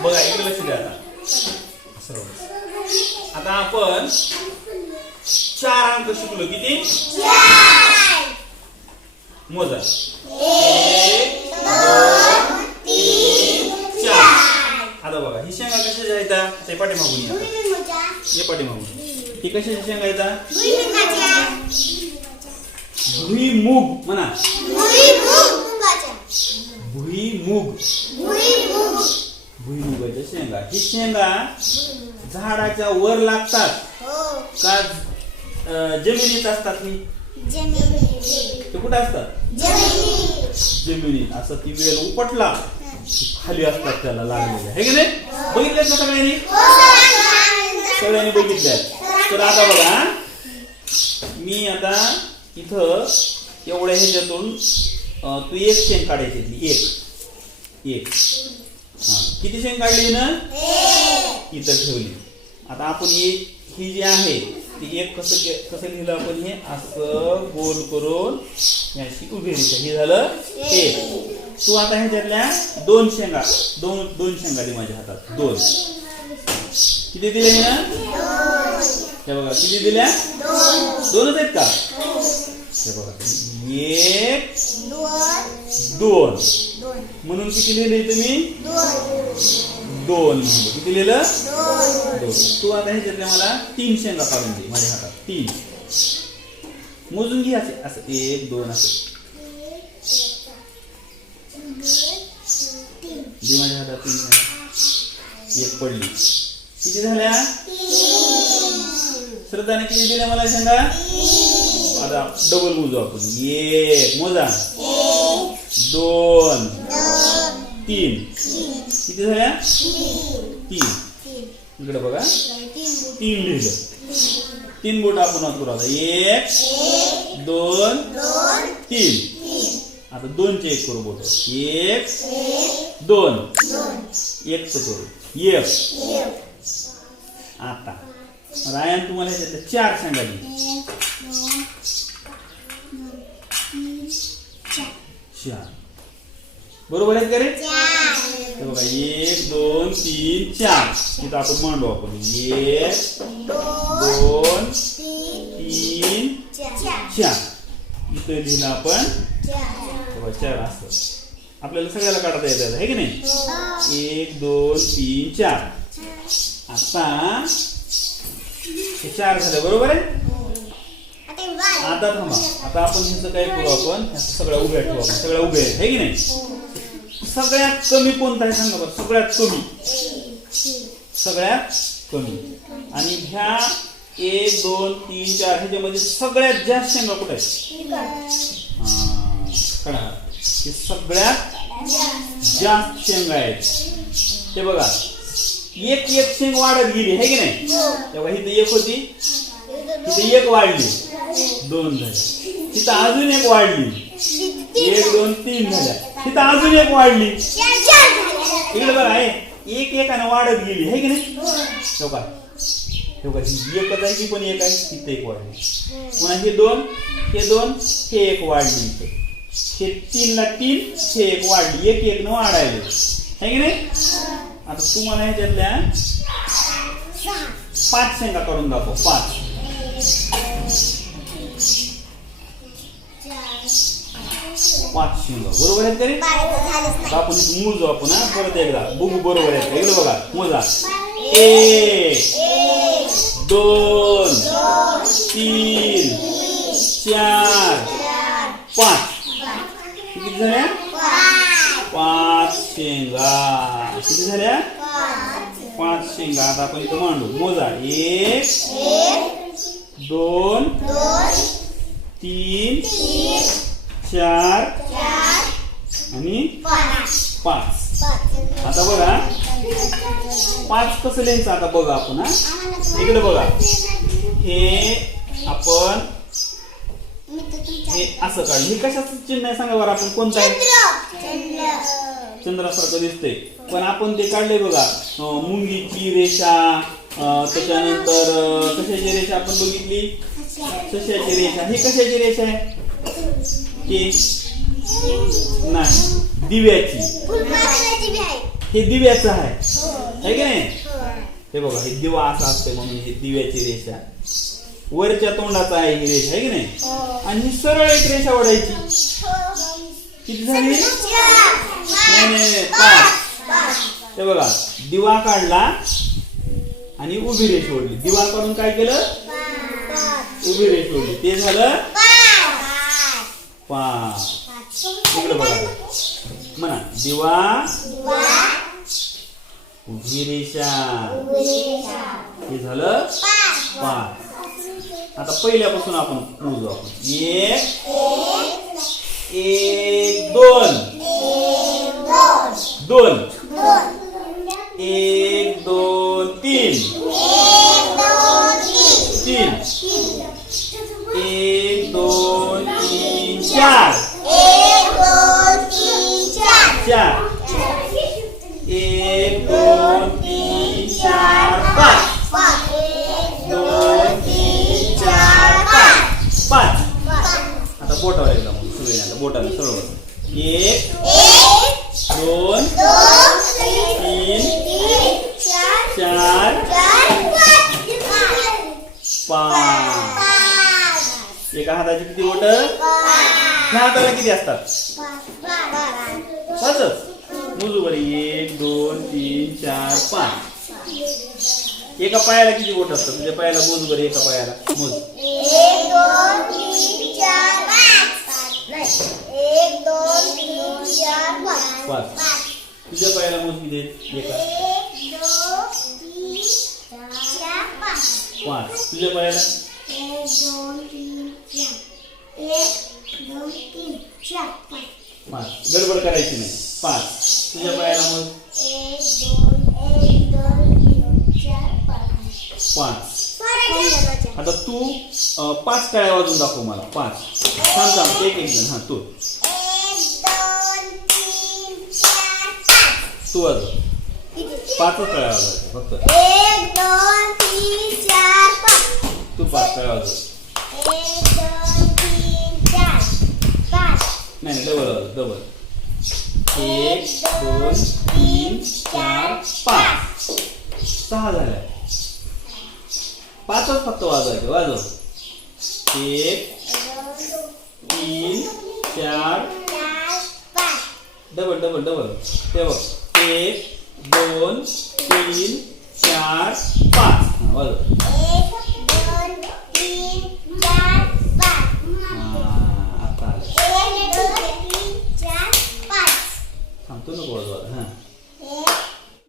बघा इकडे लक्ष द्या आता. आता आपण चार अंक शिकलो. किती? मोजा. एक दोन तीन चार. आता बघा ही शेंगा कशाच्या आहेत ते पाठीमागून ये. पाठीमागून. ही कशाची शेंगा येतात भुईमूग. म्हणा. भुईमूग. शेंगा. ही शेंगा झाडाच्या वर लागतात. का अं, जमिनीत असतात ही ते कुठे असतात? जमिनीत. असं ती वेल उपटला की खाली असतात त्याला लागलेल्या. हे की नाही? बघितलेत ना सगळ्यांनी? सगळ्यांनी. बघितल्या. तर आता बघा मी आता इथं एवढ्या ह्याच्यातून अं, तू एक शेंग काढायची. एक. एक. हा किती शेंग काढली ना इथं ठेवली. आता आपण एक ही जी आहे ती एक कसं के- कसं लिहिलं आपण हे? असं गोल करून हे उभी रेषा हे झालं एक तू आता ह्याच्यातल्या दोन शेंगा दोन दोन शेंगा दे माझ्या हातात. दोन. किती दिले ना हे बघा किती दिल्या? दोनच आहेत का? हे बघा एक दोन म्हणून किती लिहिले तुम्ही दोन. किती लिहिलं? दोन. तू आता ह्याच्यातल्या मला तीन शेंगा काढून दे माझ्या हातात. तीन. मोजून घे असे. असं. एक दोन असं. दे माझ्या हातात तीन एक पडली. किती झाल्या? श्रद्धाने किती दिल्या मला शेंगा? आता डबल मोजू आपण. एक. मोजा. दोन. तीन. किती झाल्या? तीन. इकडे बघा. तीन लिहिलं. तीन बोट आपण वाचू आता एक दोन तीन. आता दोनचे एक करू बोट. एक दोन. एक करू. एक. आता. रायन तुम्हाला चार सांगायची चार. बरोबर आहेत का रे? बघा एक दोन तीन चार. तिथं आपण मांडू आपण. एक दोन तीन चार. इथं लिहिलं आपण. बघा, चार असं. आपल्याला सगळ्याला काढता येतात आहे की नाही? एक दोन तीन चार. आता हे चार झालं बरोबर आहे? आता थांबा. आता आपण ह्याचं काय करू आपण? सगळ्या उभ्या ठेवू आपण. सगळ्या उभ्या आहे. की नाही? सगळ्यात कमी कोणता आहे सांगा बरं? सगळ्यात कमी. सगळ्यात कमी. आणि ह्या एक दोन तीन चार ह्याच्यामध्ये सगळ्यात जास्त शेंगा कुठे आहेत? हे सगळ्यात जास्त शेंगा आहेत. ते बघा. एक एक शेंग वाढत गेली. हे की नाही? तेव्हा इथं एक होती. तिथे एक वाढली. दोन झाल्या तिथं अजून एक वाढली. एक दोन तीन झाल्या. तिथं अजून एक वाढली. इकडे बघा आहे एक एकानं वाढत गेली. है की नाही? ठेव का एकच आहे की पण एक आहे? तिथं एक वाढली. पुन्हा हे दोन हे दोन हे एक वाढली इथे. हे तीनला तीन हे एक वाढली. एक एक न वाढायले. है की नाही? आता तुम्हाला ह्याच्यातल्या पाच शेंगा करून दाखव. पाच. पाच शेंगा. बरोबर आहेत का रे? आपण मोजू आपण परत एकदा. बघू बरोबर आहेत का? इकडे बघा. मोजा. एक दोन तीन चार पाच. किती झाल्या? पाच शेंगा. किती झाल्या? पाच शेंगा. आता आपण इथं मांडू. मोजा. एक दोन तीन चार आणि पाच. आता बघा. पाच कसं लिहायचं आता बघा आपण हा? इकडे बघा. हे आपण हे असं काढ. हे कशाचं चिन्ह आहे सांगा बरं आपण कोणतं आहे? चंद्रासारखं दिसतंय. पण आपण ते काढले बघा. मुंगीची रेषा त्याच्यानंतर कशाची रेषा आपण बघितली? सशाची रेषा? ही कशाची रेषा आहे? ते नाही दिव्याची. हे दिव्याचं आहे. है की नाही? हे बघा हे दिवा असा असते म्हणून हे दिव्याची रेषा. वरच्या तोंडाचा आहे ही रेषा आहे की नाही? आणि ही सरळ एक रेषा ओढायची. किती झाली? नाही, पाच. हे बघा दिवा काढला आणि उभी रेष ओढली. दिवा काढून काय केलं? उभी रेष ओढली. ते झालं? पाच. इकडे बघा. म्हणा दिवा उभी रेषा. हे झालं? पाच. आता पहिल्यापासून आपण मोजू आपण. एक एक दोन. दोन. एक दोन तीन तीन एक दोन तीन चार चार एक दोन तीन चार पाच दोन तीन चार पाच पाच आता बोटावर एकदा मग सगळे आता बोटाने सरळ बसा. एक दोन तीन चार पाच एका हाताची किती बोट ह्या हाताला किती असतात? पाचच. मोजू बरे एक दोन तीन चार पाच. एका पायाला किती बोट असतात? तुझ्या पायाला मोज बरे एका पायाला मोज. पाच. तुझ्या पायाला मोज किती एका. पाच. तुझ्या पायाला? एक दोन तीन चार पाच. पाच गडबड करायची नाही. पाच. तुझ्या पायाला मोज एक दोन एक दोन तीन चार पाच. पाच आता तू पाच टाळ्या वाजून दाखव मला. पाच. थांब थांब. एक एक जण. हा तू. पाच तू वाजव? पाचच टाळ्या वाजवायच्या फक्त. एक दोन तीन चार पाच. तू पाच टाळ्या वाजव. नाही डबल डबल एक दोन तीन चार पाच. सहा झाल्या. पाचच फक्त वाजवायचे वाजव. एक तीन चार. डबल डबल डबल ते बघ. एक दोन तीन चार पाच. वाजव एक दोन तीन चार पाच हा, आता आलं एक